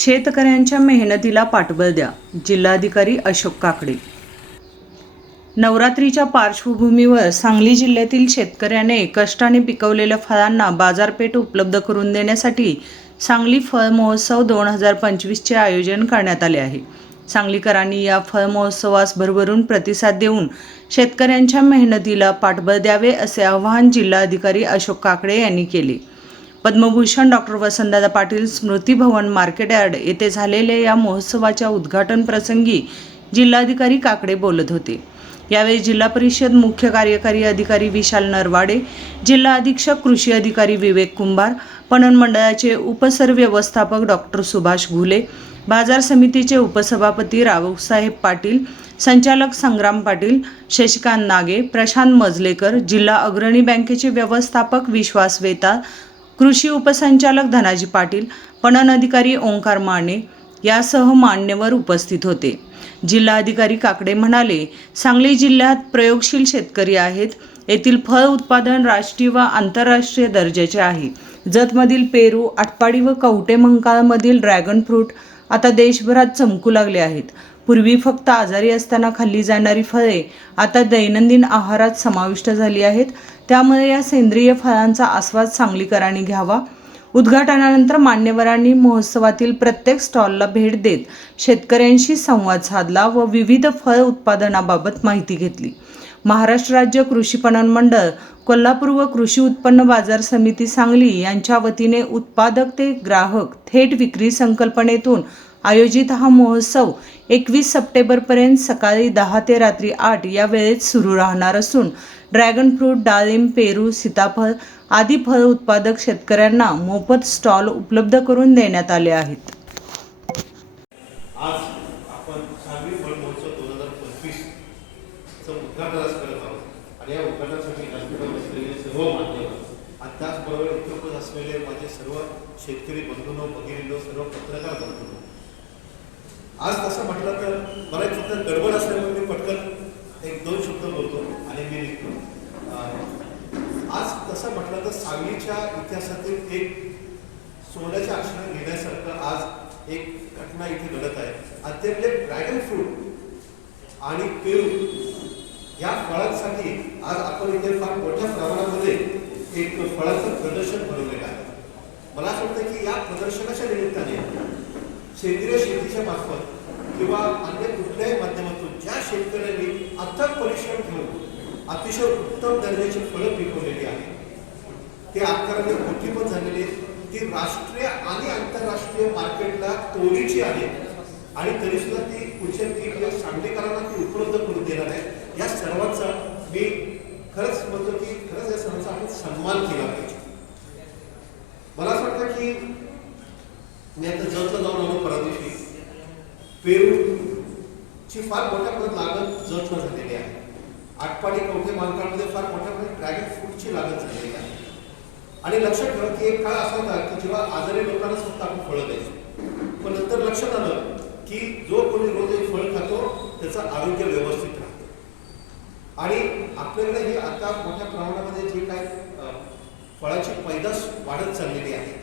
शेतकऱ्यांच्या मेहनतीला पाठबळ द्या जिल्हाधिकारी अशोक काकडे. नवरात्रीच्या पार्श्वभूमीवर सांगली जिल्ह्यातील शेतकऱ्याने कष्टाने पिकवलेल्या फळांना बाजारपेठ उपलब्ध करून देण्यासाठी सांगली फळ महोत्सव दोन हजार पंचवीसचे आयोजन करण्यात आले आहे. सांगलीकरांनी या फळ महोत्सवास भरभरून प्रतिसाद देऊन शेतकऱ्यांच्या मेहनतीला पाठबळ द्यावे असे आवाहन जिल्हाधिकारी अशोक काकडे यांनी केले. पद्मभूषण डॉक्टर वसंतदादा पाटील स्मृती भवन मार्केट यार्ड येथे झालेल्या या महोत्सवाच्या उद्घाटन प्रसंगी जिल्हाधिकारी काकडे बोलत होते. यावेळी जिल्हा परिषद मुख्य कार्यकारी अधिकारी विशाल नरवाडे जिल्हा अधीक्षक कृषी अधिकारी विवेक कुंभार पणन मंडळाचे उपसरव्यवस्थापक डॉक्टर सुभाष घुले बाजार समितीचे उपसभापती रावसाहेब पाटील संचालक संग्राम पाटील शशिकांत नागे प्रशांत मजलेकर जिल्हा अग्रणी बँकेचे व्यवस्थापक विश्वास वेताळ कृषी उपसंचालक धनाजी पाटील पणन अधिकारी ओंकार माने यासह मान्यवर उपस्थित होते. जिल्हाधिकारी काकडे म्हणाले सांगली जिल्ह्यात प्रयोगशील शेतकरी आहेत. येथील फळ उत्पादन राष्ट्रीय व आंतरराष्ट्रीय दर्जाचे आहे. जतमधील पेरू आटपाडी व कवटे मंकाळमधील ड्रॅगन फ्रूट आता देशभरात चमकू लागले आहेत. पूर्वी फक्त आजारी असताना खाल्ली जाणारी फळे आता दैनंदिन आहारात समाविष्ट झाली आहेत. त्यामुळे या सेंद्रिय फळांचा आस्वाद सांगलीकरांनी घ्यावा. उद्घाटनानंतर मान्यवरांनी महोत्सवातील प्रत्येक स्टॉलला भेट देत शेतकऱ्यांशी संवाद साधला व विविध फळ उत्पादनाबाबत माहिती घेतली. महाराष्ट्र राज्य कृषी पणन मंडळ कोल्हापूर व कृषी उत्पन्न बाजार समिती सांगली यांच्या वतीने उत्पादक ते ग्राहक थेट विक्री संकल्पनेतून आयोजित हा महोत्सव एकवीस सप्टेंबरपर्यंत सकाळी दहा ते रात्री आठ या वेळेत सुरू राहणार असून ड्रॅगन फ्रूट डाळिंब पेरू सीताफळ आदी फळ उत्पादक शेतकऱ्यांना मोफत स्टॉल उपलब्ध करून देण्यात आले आहेत. आज आपण सांगली फळ महोत्सव दोन हजार पंचवीसचं उद्घाटन करत आहोत. आणि या उद्घाटनासाठी व्यासपीठावर सर्व आणि त्याचबरोबर उपस्थित असलेले माझे सर्व शेतकरी बंधूंनो भगिनींनो सर्व पत्रकार बंधूंनो आज तसं म्हटलं तर मला फक्त गडबड असल्यामुळे मी पटकन एक दोन शब्द बोलतो आणि मी निघतो. आज तसं म्हटलं तर सांगलीच्या इतिहासातील एक सोन्याच्या अक्षरात घेण्यासारखं आज एक घटना इथे घडत आहे. आणि ते म्हणजे ड्रॅगन फ्रूट आणि पेरू या फळांसाठी आज आपण इथे फार मोठ्या प्रमाणामध्ये एक फळांचं प्रदर्शन भरवलेलं आहे. मला असं वाटतं की या प्रदर्शनाच्या निमित्ताने सेंद्रिय शेतीच्या मार्फत किंवा अन्य कुठल्याही माध्यमातून ज्या शेतकऱ्यांनी अथक परिश्रम घेऊन अतिशय उत्तम दर्जाची फळं पिकवलेली आहे ते आकाराने मोठी पण झालेली आहेत. ती राष्ट्रीय आणि आंतरराष्ट्रीय मार्केटला तोडीची आहे. आणि तरी सुद्धा ती पुढच्या तीन दिवस सांगलीकरांना ती उपलब्ध करून देणार आहे. या सर्वांचा मी खरंच म्हणतो की खरंच या सर्वांचा आपण सन्मान केला पाहिजे. मला असं वाटतं की मी आता जतला जाऊन आलो परदेशी पेरूची फार मोठ्या प्रमाणात लागत जतला झालेली आहे. आटपाडी कवठे मालकांमध्ये फार मोठ्या प्रमाणात ड्रॅगन फ्रूटची लागत झालेली आहे. आणि लक्षात ठेवा की एक काळ असा होता की जेव्हा आजारी लोकांना फक्त आपण फळं द्यायचो. पण नंतर लक्षात आलं की जो कोणी रोज एक फळ खातो त्याचं आरोग्य व्यवस्थित राहतं. आणि आपल्याकडे हे आता मोठ्या प्रमाणामध्ये जे काय फळाची पैदास वाढत चाललेली आहे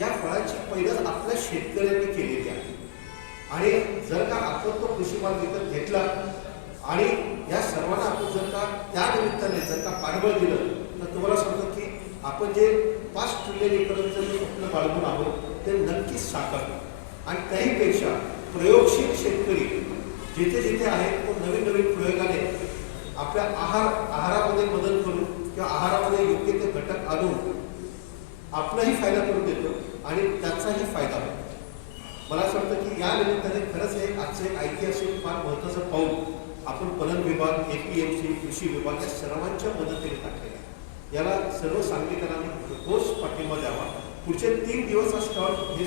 या फळाची पैदास आपल्या शेतकऱ्यांनी केलेली आहे. आणि जर का आपण तो कृषी माल विकत घेतला आणि या सर्वांना आपण जर का त्या निमित्ताने जर का पाठबळ दिलं तर तुम्हाला सांगतो की आपण जे पाच ट्रिलियन एकरचं जे स्वप्न बाळगून आहोत ते नक्कीच साकार. आणि त्याहीपेक्षा प्रयोगशील शेतकरी जिथे जिथे आहेत तो नवीन नवीन प्रयोगाने आपल्या आहार आहारामध्ये बदल करून किंवा आहारामध्ये योग्य ते घटक आणून आपलाही फायदा करून देतो. आणि त्याचाही फायदा होतो. मला असं वाटतं की या निमित्ताने खरंच हे आजचं एक ऐतिहासिक फार महत्त्वाचं पाऊल आपण पणन विभाग ए पी एम सी कृषी विभाग या सर्वांच्या मदतीने टाकलेलं आहे. याला सर्व सांगलीकरांनी ठोस पाठिंबा द्यावा. पुढचे तीन दिवस हा स्टॉल हे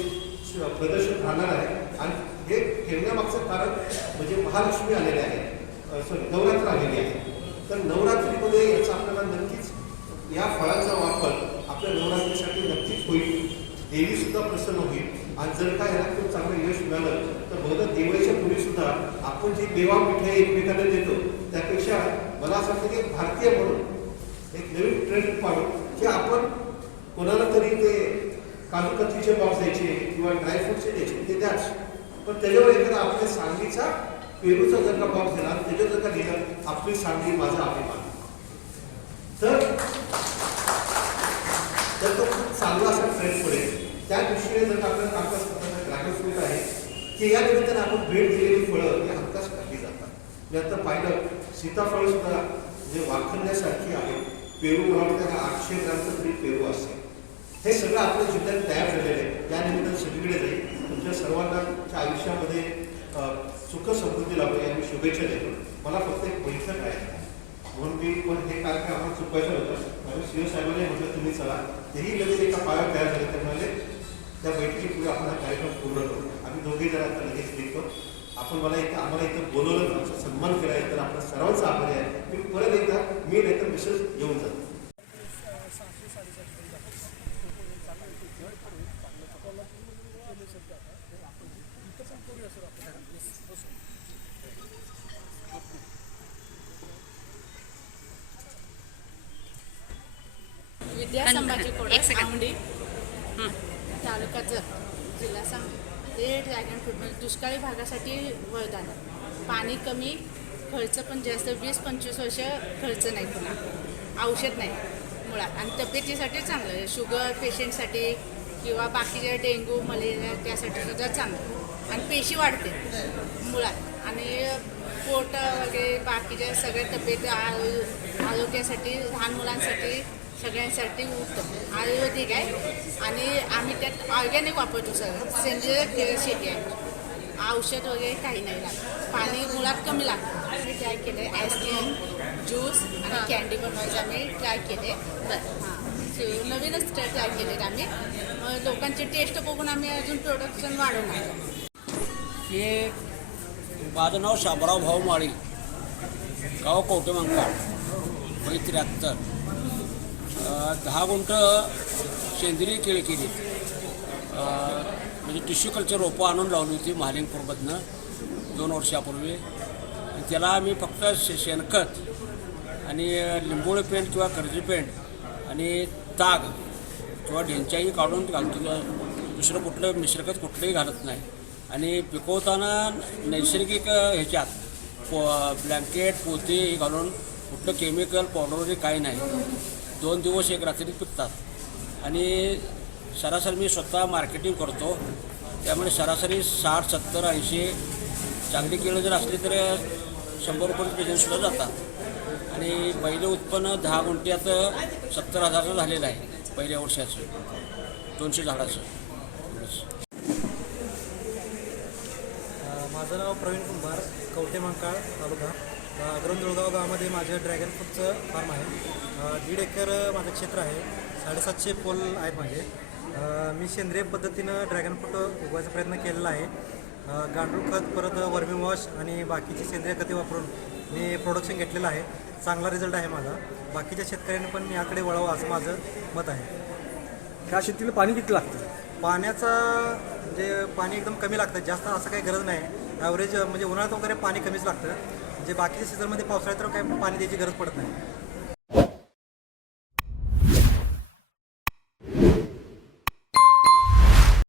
प्रदर्शन राहणार आहे. आणि हे ठेवण्यामागचं कारण म्हणजे महालक्ष्मी आलेले आहे. सॉरी नवरात्र आलेली आहे. तर नवरात्रीमध्ये याचा आपल्याला नक्कीच या फळांचा वापर आपल्या नवरात्रीसाठी नक्कीच होईल. देवी सुद्धा प्रसन्न होईल. आणि जर का याला खूप चांगलं यश मिळालं तर बहुधा देवाच्या पूर्वी सुद्धा आपण जे देवा मिठाई एकमेकांना देतो त्यापेक्षा मला असं वाटतं की एक भारतीय म्हणून एक नवीन ट्रेंड पाडू की आपण कोणाला तरी ते काजू कतलीचे बॉक्स द्यायचे किंवा ड्रायफ्रुटचे द्यायचे ते द्याच. पण त्याच्यावर एखादा आपल्या सांगलीचा पेरूचा जर का बॉक्स दिला त्याच्यावर जर का लिहिलं आपली सांगली माझा अभिमान. तर तर तो खूप चांगला असा ट्रेंड पडेल त्या दृष्टीने जर आपण आपल्याला कामकाज करताना ड्रॅगन फ्रूट आहे की या निमित्ताने आपण भेट दिलेली फळं ही हमखास खाल्ली जातात. मी आता पाहिलं सीताफळ सुद्धा जे वाखरण्यासारखी आहे पेरू मला वाटतं हा आठशे ग्रामचं तरी पेरू असेल. हे सगळं आपल्या जिल्ह्यात तयार झालेलं आहे. त्या सगळीकडे जाईल तुमच्या सर्वांच्या आयुष्यामध्ये सुख समृद्धी लाभो या मी शुभेच्छा देतो. मला फक्त एक बैठक आहे. म्हणून मी पण हे कार्यक्रम आम्हाला चुकायचं होतं. माझ्या सीओ साहेबांनी म्हटलं तुम्ही चला. तेही लगेच एका पायावर तयार झाले ते म्हणाले त्या बैठकीपुढे आपण हा कार्यक्रम पूर्ण करू. आम्ही दोघे जण आता लगेच निघतो. आपण मला इथं आम्हाला इथं बोलवलं आमचा सन्मान केला तर आपल्या सर्वांचा आभारी आहे. मी परत एकदा मी नाही तर मिसेस येऊन जातो. विद्या संभाजी कोडा तालुका जत जिल्हा सांग हे ड्रॅगन फ्रूट म्हणजे दुष्काळी भागासाठी वरदान पाणी कमी खर्च पण जास्त. वीस पंचवीस वर्ष खर्च नाही पुन्हा. औषध नाही मुळात. आणि तब्येतीसाठी चांगलं. आहे शुगर पेशंटसाठी किंवा बाकीचे डेंग्यू मलेरिया त्यासाठी सुद्धा चांगलं. आणि पेशी वाढते मुळात. आणि पोट वगैरे बाकीच्या सगळ्या तब्येत आरो- आरोग्यासाठी लहान मुलांसाठी सगळ्यांसाठी उत्तम आयुर्वेदिक आहे. आणि आम्ही त्यात ऑर्गॅनिक वापरतो सगळं सेंद्रिय के- शेती आहे. औषध वगैरे काही नाही लागत. पाणी मुळात कमी लागतं. आम्ही ट्राय केलं आहे आईस्क्रीम ज्यूस आणि कॅन्डी बनवायचं आम्ही ट्राय केले हां. सो नवीनच ट्राय केलेत आम्ही. लोकांची टेस्ट बघून आम्ही अजून प्रोडक्शन वाढवणार की माझं नाव शामराव भाऊ माळी गाव कवटेमंका वय त्र्याहत्तर दहा गुंठ सेंद्रिय केळी केली. म्हणजे टिश्यू कल्चर रोपं आणून लावली होती महालिंगपूरमधनं दोन वर्षापूर्वी. आणि त्याला आम्ही फक्त शे शेणखत आणि लिंबोळी पेंट किंवा कर्जी पेंट आणि ताग किंवा ढेंच्याही काढून घालतो. दुसरं कुठलं मिश्रखत कुठलंही घालत नाही. आणि पिकवताना नैसर्गिक ह्याच्यात पो ब्लँकेट पोते हे घालून कुठलं केमिकल पावडर वगैरे काही नाही. दोन दिवस एक रात्री पिकतात. आणि सरासरी मी स्वतः मार्केटिंग करतो. त्यामुळे सरासरी साठ सत्तर ऐंशी चांगली केळं जर असली तर शंभर रुपये डझनसुद्धा जातात. आणि पहिलं उत्पन्न दहा गुंठ्यात सत्तर हजारचं झालेलं आहे पहिल्या वर्षाचं. दोनशे झाडाचं. माझं नाव प्रवीण कुंभार कवठे मंकाळ तालुका. अग्रम दुळगाव गावामध्ये माझं ड्रॅगन फ्रूटचं फार्म आहे. दीड एकर माझं क्षेत्र आहे. साडेसातशे पोल आहेत माझे. मी सेंद्रिय पद्धतीनं ड्रॅगन फ्रूट उगवायचा प्रयत्न केलेला आहे. गांडूळ खत परत वर्मी वॉश आणि बाकीची सेंद्रिय खते वापरून मी प्रोडक्शन घेतलेलं आहे. चांगला रिझल्ट आहे माझा. बाकीच्या शेतकऱ्यांनी पण याकडे वळावं असं माझं मत आहे. ह्या शेतीला पाणी किती लागतं? पाण्याचा म्हणजे पाणी एकदम कमी लागतं. जास्त असं काही गरज नाही. ॲव्हरेज म्हणजे उन्हाळ्यात वगैरे पाणी कमीच लागतं. म्हणजे बाकीच्या सीझनमध्ये पावसाळ्यात तर काही पाणी द्यायची गरज पडत नाही.